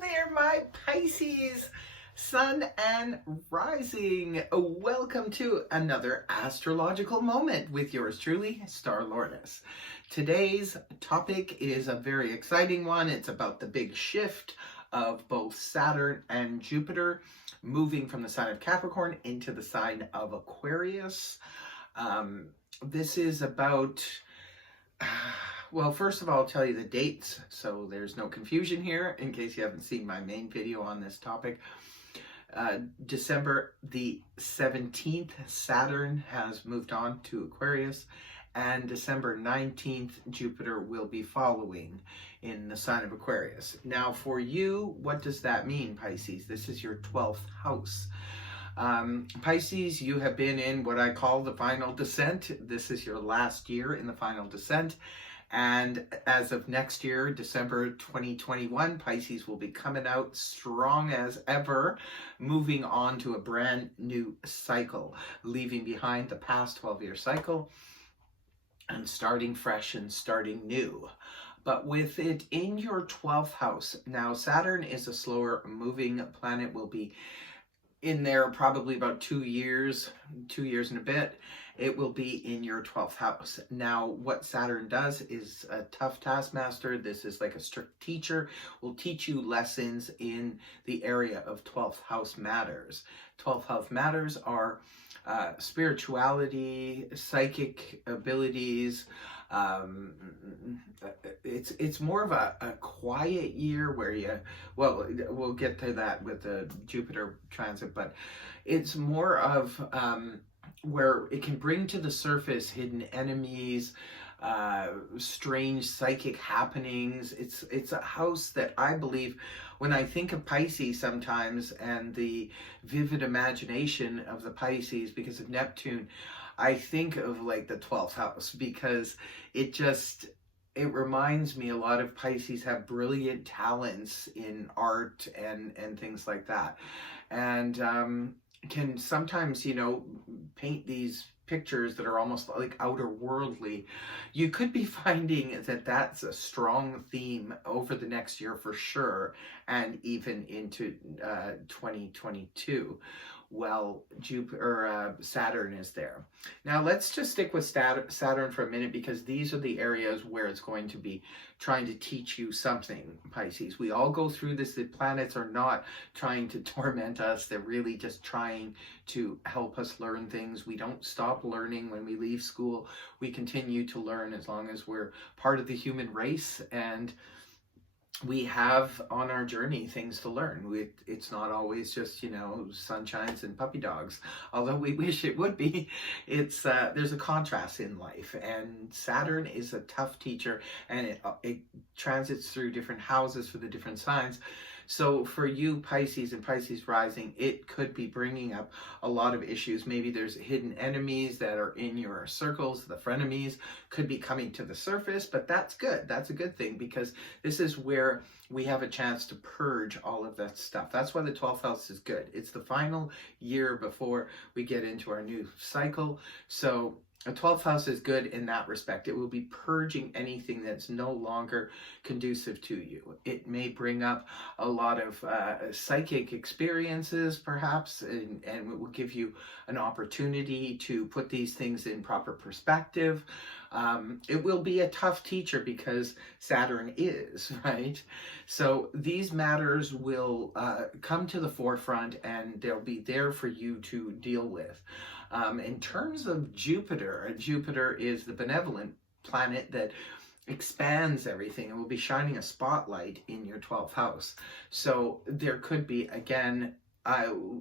there, my Pisces, Sun and Rising. Welcome to another astrological moment with yours truly, Star Lourdes. Today's topic is a very exciting one. It's about the big shift of both Saturn and Jupiter moving from the sign of Capricorn into the sign of Aquarius. This is about... Well, first of all, I'll tell you the dates, so there's no confusion here, in case you haven't seen my main video on this topic. December the 17th, Saturn has moved on to Aquarius, and December 19th, Jupiter will be following in the sign of Aquarius. Now, for you, what does that mean, Pisces? This is your 12th house. Pisces, you have been in what I call the final descent. This is your last year in the final descent. And as of next year, December 2021, Pisces will be coming out strong as ever, moving on to a brand new cycle, leaving behind the past 12-year cycle and starting fresh and starting new. But with it in your 12th house, now Saturn is a slower moving planet, will be in there probably about 2 years and a bit. It will be in your 12th house. Now, what Saturn does is a tough taskmaster. This is like a strict teacher, will teach you lessons in the area of 12th house matters. 12th house matters are spirituality, psychic abilities. It's more of a quiet year where we'll get to that with the Jupiter transit, but it's more of where it can bring to the surface hidden enemies, strange psychic happenings. It's a house that I believe, when I think of Pisces sometimes and the vivid imagination of the Pisces because of Neptune, I think of like the 12th house, because it reminds me a lot of Pisces have brilliant talents in art and things like that. And can sometimes, paint these pictures that are almost like outer worldly. You could be finding that that's a strong theme over the next year for sure, and even into 2022. Well, Saturn is there. Now let's just stick with Saturn for a minute, because these are the areas where it's going to be trying to teach you something, Pisces. We all go through this. The planets are not trying to torment us. They're really just trying to help us learn things. We don't stop learning when we leave school. We continue to learn as long as we're part of the human race, and we have on our journey things to learn. It's not always just, sunshines and puppy dogs, although we wish it would be. It's there's a contrast in life, and Saturn is a tough teacher, and it transits through different houses for the different signs. So for you, Pisces and Pisces rising, it could be bringing up a lot of issues. Maybe there's hidden enemies that are in your circles. The frenemies could be coming to the surface, but that's good. That's a good thing, because this is where we have a chance to purge all of that stuff. That's why the 12th house is good. It's the final year before we get into our new cycle. So a 12th house is good in that respect. It will be purging anything that's no longer conducive to you. It may bring up a lot of psychic experiences, perhaps, and it will give you an opportunity to put these things in proper perspective. It will be a tough teacher because Saturn is, right? So these matters will come to the forefront, and they'll be there for you to deal with. In terms of Jupiter is the benevolent planet that expands everything and will be shining a spotlight in your 12th house. So there could be, again,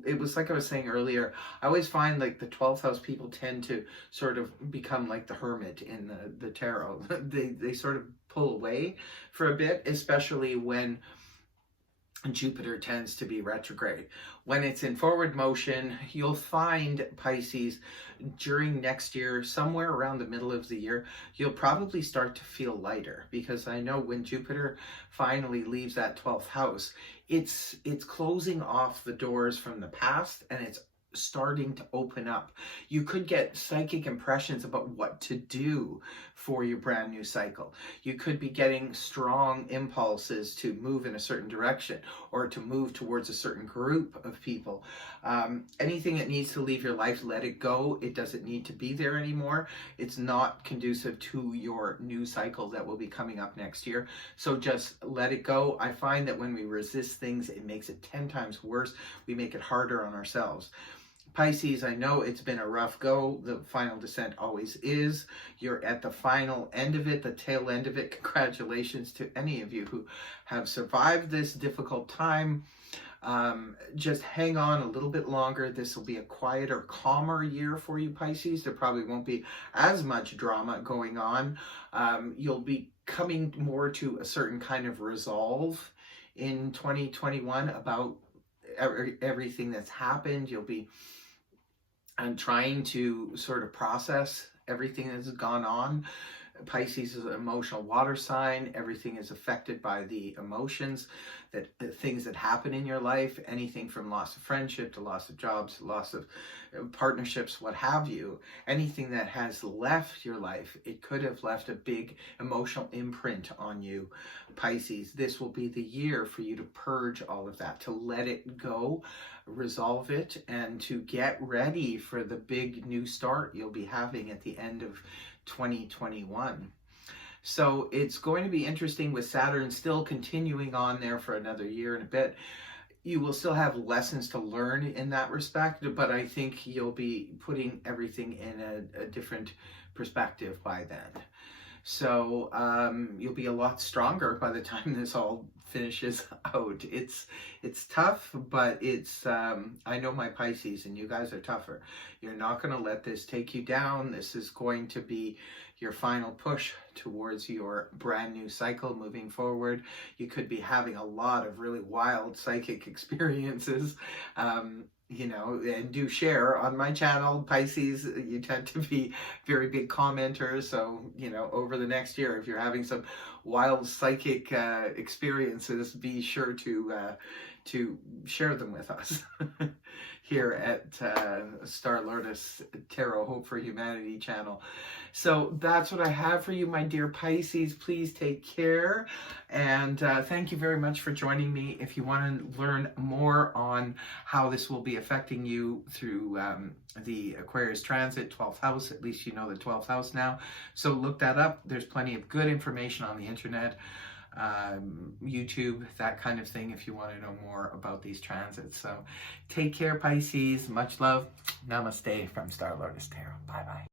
it was like I was saying earlier, I always find like the 12th house people tend to sort of become like the hermit in the tarot. They sort of pull away for a bit, especially when Jupiter tends to be retrograde. When it's in forward motion, you'll find, Pisces, during next year, somewhere around the middle of the year, you'll probably start to feel lighter, because I know when Jupiter finally leaves that 12th house, it's closing off the doors from the past, and it's starting to open up. You could get psychic impressions about what to do for your brand new cycle. You could be getting strong impulses to move in a certain direction or to move towards a certain group of people. Anything that needs to leave your life, let it go. It doesn't need to be there anymore. It's not conducive to your new cycle that will be coming up next year. So just let it go. I find that when we resist things, it makes it 10 times worse. We make it harder on ourselves. Pisces, I know it's been a rough go. The final descent always is. You're at the final end of it, the tail end of it. Congratulations to any of you who have survived this difficult time. Just hang on a little bit longer. This will be a quieter, calmer year for you, Pisces. There probably won't be as much drama going on. You'll be coming more to a certain kind of resolve in 2021 about everything that's happened. You'll be trying to sort of process everything that's gone on. Pisces is an emotional water sign. Everything is affected by the emotions, that the things that happen in your life, anything from loss of friendship to loss of jobs, loss of partnerships, what have you. Anything that has left your life, it could have left a big emotional imprint on you, Pisces. This will be the year for you to purge all of that, to let it go, resolve it, and to get ready for the big new start you'll be having at the end of 2021. So it's going to be interesting with Saturn still continuing on there for another year and a bit. You will still have lessons to learn in that respect, but I think you'll be putting everything in a different perspective by then. So you'll be a lot stronger by the time this all finishes out. It's tough, but it's I know my Pisces, and you guys are tougher. You're not going to let this take you down. This is going to be your final push towards your brand new cycle moving forward. You could be having a lot of really wild psychic experiences. You know, and do share on my channel, Pisces. You tend to be very big commenters, so you know, over the next year, if you're having some wild psychic experiences, be sure to share them with us here at Star Lotus Tarot Hope for Humanity channel. So that's what I have for you, my dear Pisces. Please take care, and thank you very much for joining me. If you want to learn more on how this will be affecting you through the Aquarius transit, 12th house, at least you know the 12th house now. So look that up. There's plenty of good information on the internet, YouTube, that kind of thing, if you want to know more about these transits. So take care, Pisces. Much love. Namaste from Star Lotus Tarot. Bye-bye.